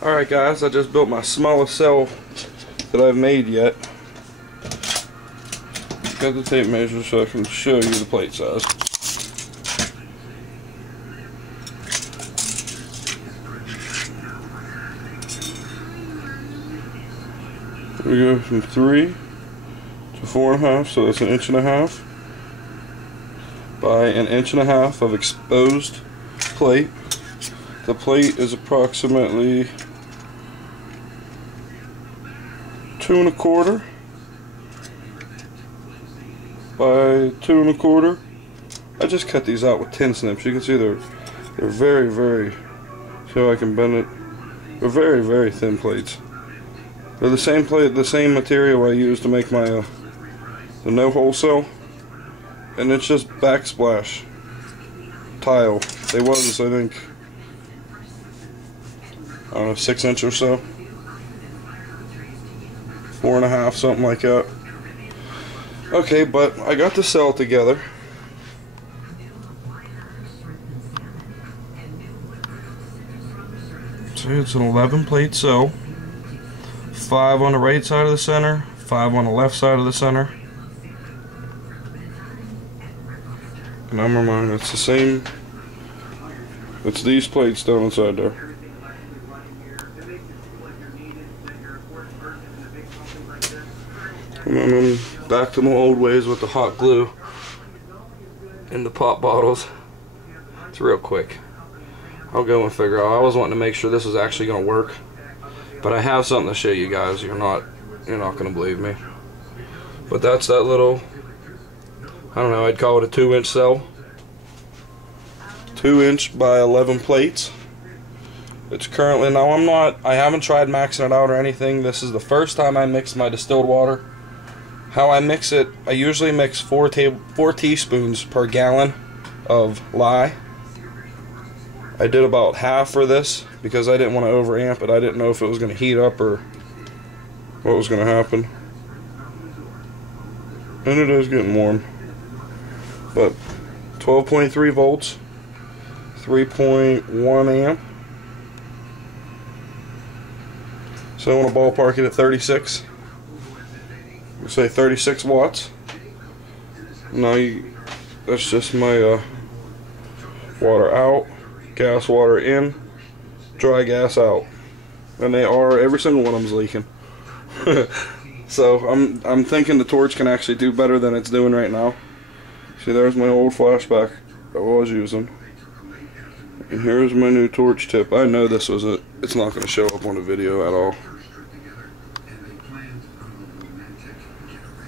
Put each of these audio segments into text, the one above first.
Alright guys, I just built my smallest cell that I've made yet. Got the tape measure so I can show you the plate size. We go from 3 to 4.5, so that's 1.5 inches by 1.5 inches of exposed plate. The plate is approximately 2.25 by 2.25. I just cut these out with tin snips. You can see they're very, see how I can bend it. They're very thin plates. They're the same plate, the same material I used to make my the no hole cell, and it's just backsplash tile. They was, I think, I don't know, 6 inches or so, 4.5, something like that. Okay, but I got the cell together. So it's an 11 plate cell. 5 on the right side of the center, 5 on the left side of the center. And I'm reminded it's the same. It's these plates down inside there. And then I'm back to my old ways with the hot glue in the pop bottles. It's real quick. I'll go and figure out. I was wanting to make sure this was actually going to work, but I have something to show you guys. You're not going to believe me. But that's that little, I don't know, I'd call it a 2-inch cell. 2-inch by 11 plates. It's currently, now I haven't tried maxing it out or anything. This is the first time I mixed my distilled water. How I mix it, I usually mix 4 teaspoons per gallon of lye. I did about half for this because I didn't want to overamp it. I didn't know if it was going to heat up or what was going to happen. And it is getting warm. But 12.3 volts, 3.1 amp. So I want to ballpark it at 36. We'll say 36 watts. Now that's just my water out, gas water in, dry gas out, and every single one of them's leaking. So I'm thinking the torch can actually do better than it's doing right now. See, there's my old flashback I was using, and here's my new torch tip. I know this was it. It's not going to show up on the video at all,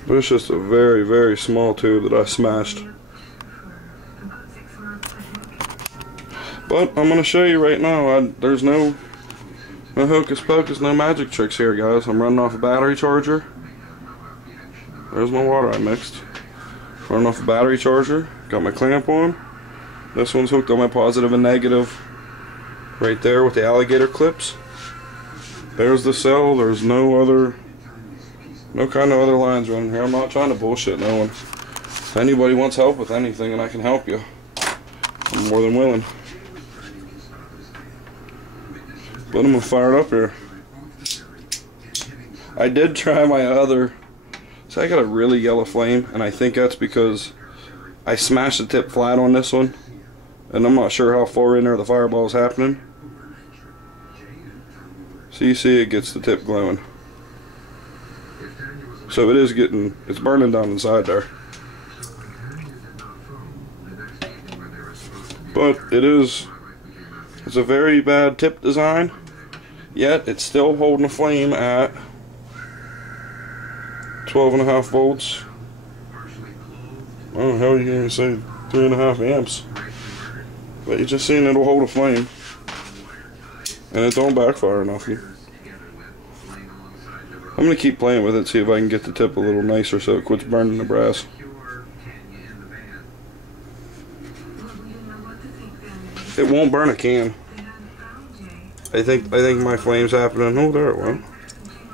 but it's just a very small tube that I smashed. But I'm going to show you right now. There's no hocus pocus, no magic tricks here, guys. I'm running off a battery charger. There's my water I mixed. Running off a battery charger. Got my clamp on. This one's hooked on my positive and negative right there with the alligator clips. There's the cell. There's no kind of other lines running here. I'm not trying to bullshit no one. If anybody wants help with anything and I can help you, I'm more than willing. But I'm gonna fire it up here. I did try my other, so I got a really yellow flame, and I think that's because I smashed the tip flat on this one, and I'm not sure how far in there the fireball is happening. So you see it gets the tip glowing. So it's burning down inside there. But it's a very bad tip design, yet it's still holding a flame at 12.5 volts. I don't know how you can even say 3.5 amps. But you just seen it'll hold a flame. And it don't backfire nothing. I'm going to keep playing with it, see if I can get the tip a little nicer so it quits burning the brass. It won't burn a can. I think my flame's happening. Oh, there it went.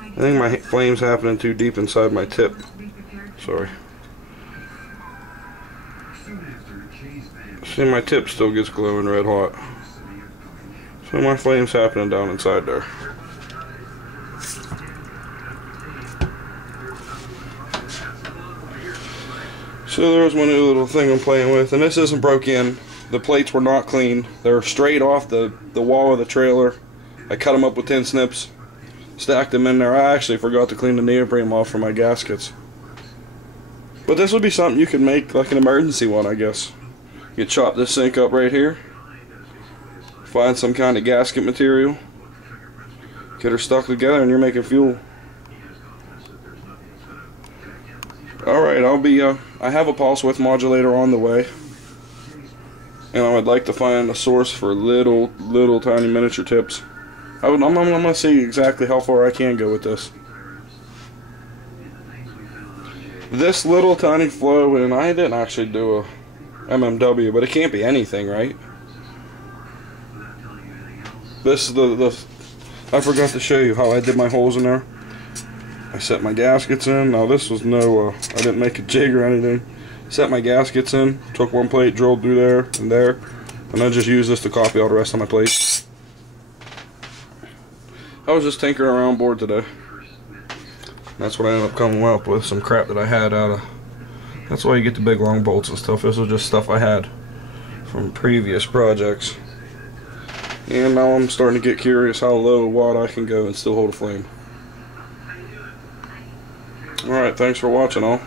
I think my flame's happening too deep inside my tip. Sorry. See, my tip still gets glowing red hot. So my flame's happening down inside there. So there's my new little thing I'm playing with, and this isn't broke in. The plates were not clean. They're straight off the wall of the trailer. I cut them up with tin snips, stacked them in there. I actually forgot to clean the neoprene off for my gaskets. But this would be something you could make like an emergency one, I guess. You chop this sink up right here, find some kind of gasket material, get her stuck together, and you're making fuel. Alright, I have a pulse width modulator on the way, and I would like to find a source for little tiny miniature tips. I'm going to see exactly how far I can go with this. This little tiny flow, and I didn't actually do a MMW, but it can't be anything, right? This is I forgot to show you how I did my holes in there. I set my gaskets in. Now this was I didn't make a jig or anything. Set my gaskets in, took one plate, drilled through there, and then just used this to copy all the rest of my plates. I was just tinkering around bored today. That's what I ended up coming up with, some crap that I had out of. That's why you get the big long bolts and stuff. This was just stuff I had from previous projects. And now I'm starting to get curious how low watt I can go and still hold a flame. Alright, thanks for watching all.